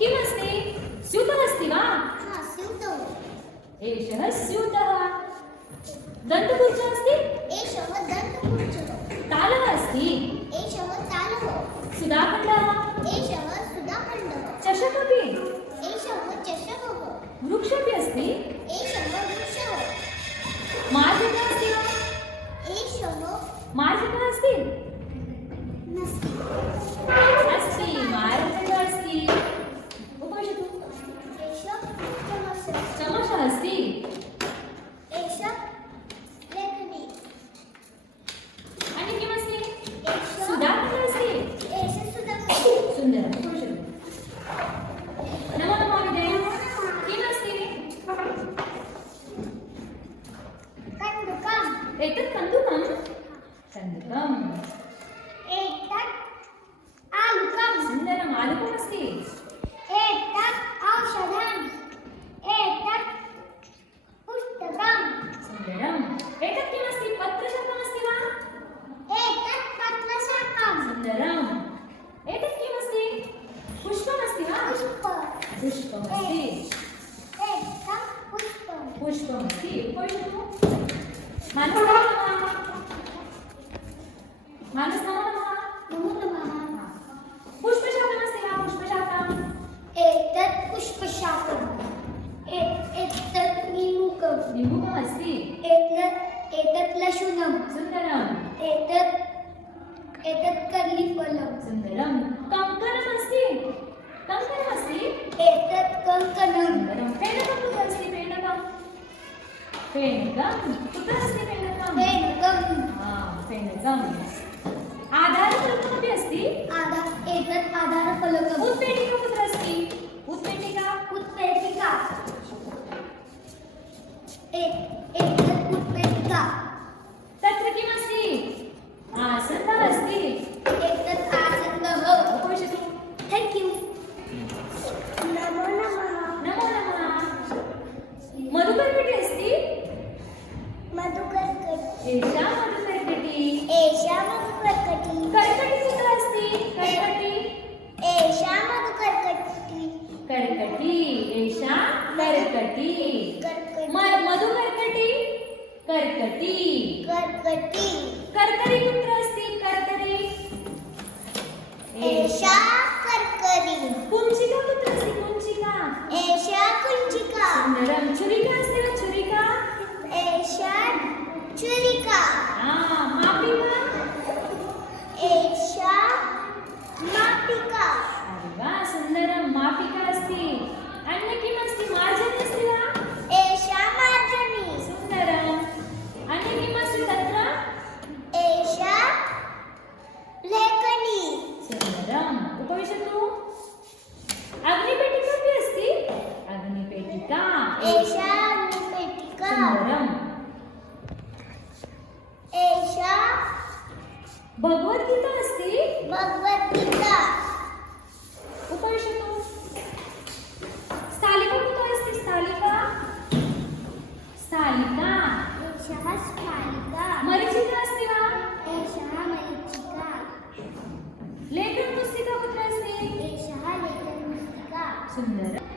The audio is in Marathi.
किमस्ति? स्यूतः अस्ति वा? एषः स्यूतः। दन्तपुर्जः अस्ति? तालः अस्ति? सुधाखण्डः? चषकपि? वृक्षपि अस्ति? मार्जनः अस्ति वा? मार्जनः अस्ति? अस्ति, मार्जनः अस्ति। उपविशतु। चमसः अस्ति? आणि किमस्ति? सुधाखण्डः अस्ति? सुन्दरम्। उपविशतु। नमो नमः विजय। किमस्ति? एतत् कन्दुकं? कन्दुकम्। सुन्दरम्। आलुकमस्ति? सुन्दरम्। एतत् किमस्ति? पत्रशाकमस्ति वा? सुन्दरम्। एतत् किमस्ति? पुष्पमस्ति वा? पुष्पमस्ति। पुष्पमस्ति। उपविशतु। मानस नमो नमः। मानस नमो नमः। पुष्पशाकमस्ति वा? पुष्पशाकम्। निम्बूकमस्ति? लशुनं सुन्दरम्। एतत् कर्लिफलं सुन्दरम्। कङ्कणमस्ति? कङ्कणमस्ति? एतत् कङ्कणं सुन्दरम्। फेनकं कुत्र अस्ति? फेनकं? फेनकं कुत्र अस्ति? फेनकं? फेनकम्। आधारफलकमपि अस्ति? एतत् आधारफलकम् उत्पेटिका कुत्र अस्ति? उत्पेटिका? उत्पेटिका एतत् उत्पेटिका तत्र किमस्ति? आसन्दः अस्ति? एतत् आसन्दः उपविशतु। थैंक यू नमो नमः नमो नमः। मधुकर्कटी अस्ति? मधुकर्कटी एषा मधुकर्कटी। एषा मधुकर्कटी कर्कटी कुत्र अस्ति? कर्कटी? एषा मधुकर्कटी कर्कटी। एषा कर्कटी। मधुकर्कटी? कर्कटी। कर्कटी कर्करी कुत्र अस्ति? कर्करी? एषा कर्करी कुञ्चिका कुत्र अस्ति? कुञ्चिका? एषा कुञ्चिका सुन्दरम्। छुरिका अस्ति वा? छुरिका? एषा छुरिका मापिका? एषा मापिका अरे वा, सुन्दरम्। मापिका अस्ति। अन्य किमस्ति? मार्जनी अस्ति वा? एषा मार्जनी सुन्दरम्। अन्य किमस्ति तत्र? एषा लेखनी सुन्दरम्। उपविशतु। अग्निपेटिकापि अस्ति? अग्निपेटिका। एषा अग्निपेटिका सुन्दरम्। एषा भगवद्गीता अस्ति? भगवद्गीता उपविशतु। स्थालिका कुत्र अस्ति? स्थालिका? स्थालिका। एषा स्थालिका मरीचिका अस्ति वा? एषा मरीचिका लेखनपुस्तिका कुत्र अस्ति? एषा लेखनपुस्तिका सुन्दरम्।